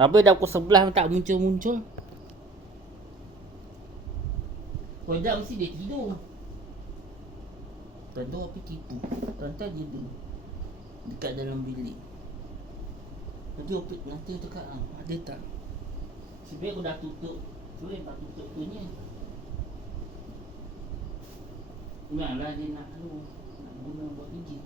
Habis dah pukul 11 tak muncul-muncul. Kejap mesti dia tidur. Tak tahu apa tipu. Rantai dia dulu dekat dalam bilik. Nanti cakap ada tak? Sebenarnya aku dah tutup. Sebenarnya tak tutup tu ni. Memanglah dia nak guna buat kerja.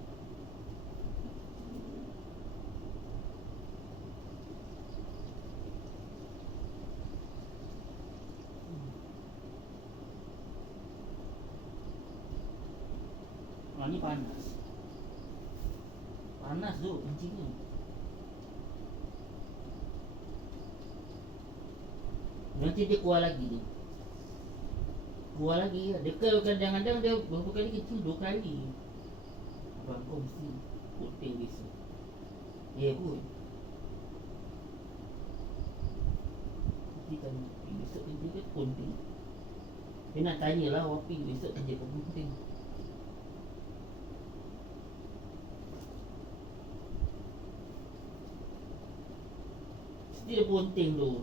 Ni panas. Panas tu kencingnya. Nanti dia keluar lagi dia. Keluar lagi. Dia kadang-kadang dia berapa kali kecil 2 kali. Abang kau mesti putih besok. Ya pun. Nanti tanya besok kerja ke putih. Dia nak tanyalah Wapi besok kerja ke putih. Dia bunting tu.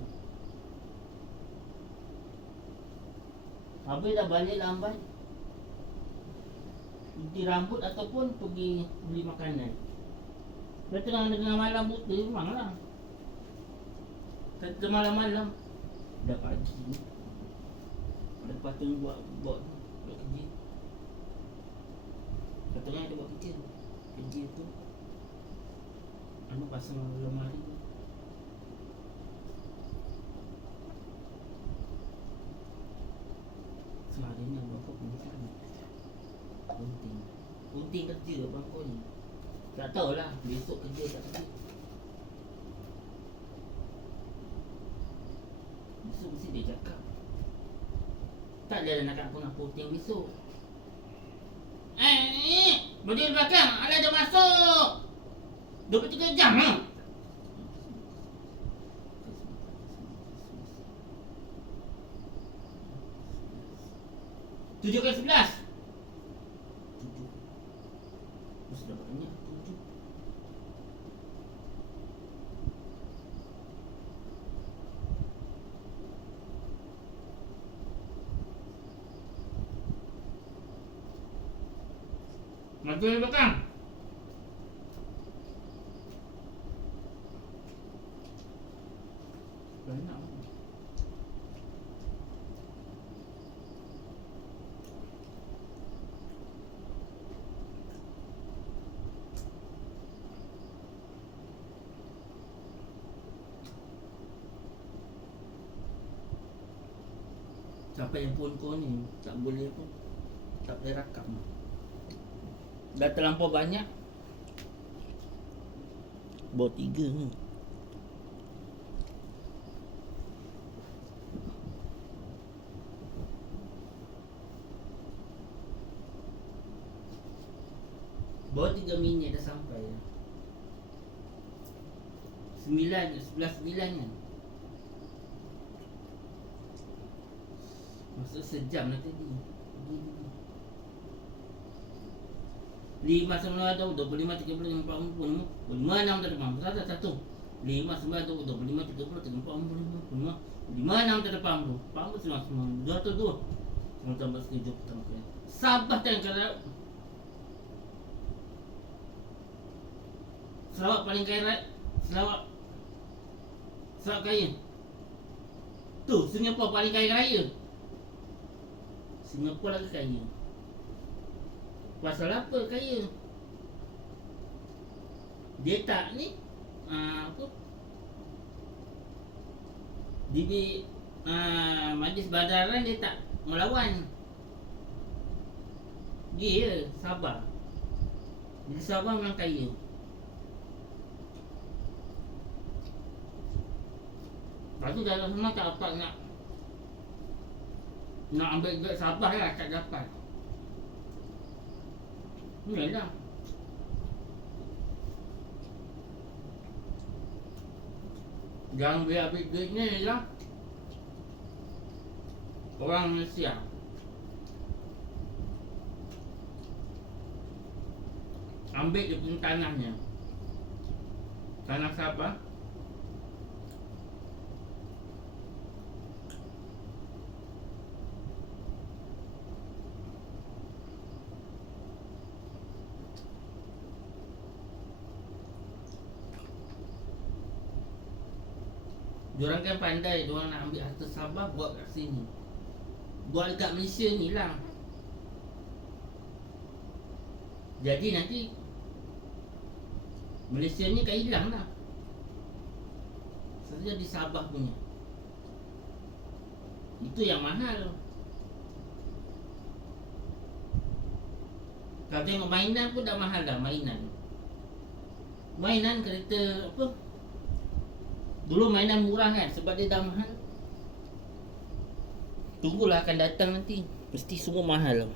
Habis dah balik lambat. Cuci rambut ataupun pergi beli makanan. Dia tengah malam putih memanglah. Kata malam-malam dah pagi. Lepas tu buat kerja. Katanya dia buat kerja. Kerja tu pasang lemari. Hari ni abang kau penting. Penting kerja abang kau ni. Tak tahulah besok kerja tak kerja. Besok mesti dia cakap. Tak ada nak aku nak penting besok. Berdiri belakang, ala dah masuk. 23 jam lah. Tujuh ke 11? 7. Sudah banyak 7. Maju di belakang. Banyak. Sampai handphone kau ni tak boleh pun. Tak boleh rakam. Dah terlampau banyak. Bawa 3 ni. Bawa 3 minit dah sampai. 11.9 kan. Maksud sejam lah tadi. 5 sama ada 25, 30, 40, 45, 56 terdepan. Satu. 5, 9, 25, 30, 35, 45, 56 terdepan. 40, 90, 202. Semua tambah sekejap tambah. Sabah dan Sarawak. Sarawak paling kaya. Sarawak kaya. Tu Singapura paling kaya raya. Singapura lagi kaya. Pasal apa kaya? Dia tak ni apa? Di majlis badaran dia tak melawan. Dia Sabah. Jadi Sabah memang kaya. Lepas tu dalam semua tak dapat nak ambil duit Sabah lah, tak dapat. Yalah. Jangan ambil duit ni lah orang Malaysia. Ambil dia punya tanahnya. Tanah Sabah Diorang kan pandai, diorang nak ambil harta Sabah buat kat sini. Buat dekat Malaysia ni lah. Jadi nanti Malaysia ni kan hilang lah. Saja di Sabah punya. Itu yang mahal. Kalau tengok mainan pun dah mahal dah, mainan. Mainan kereta apa? Dulu mainan murah kan, sebab dia dah mahal. Tunggulah akan datang nanti, mesti semua mahal.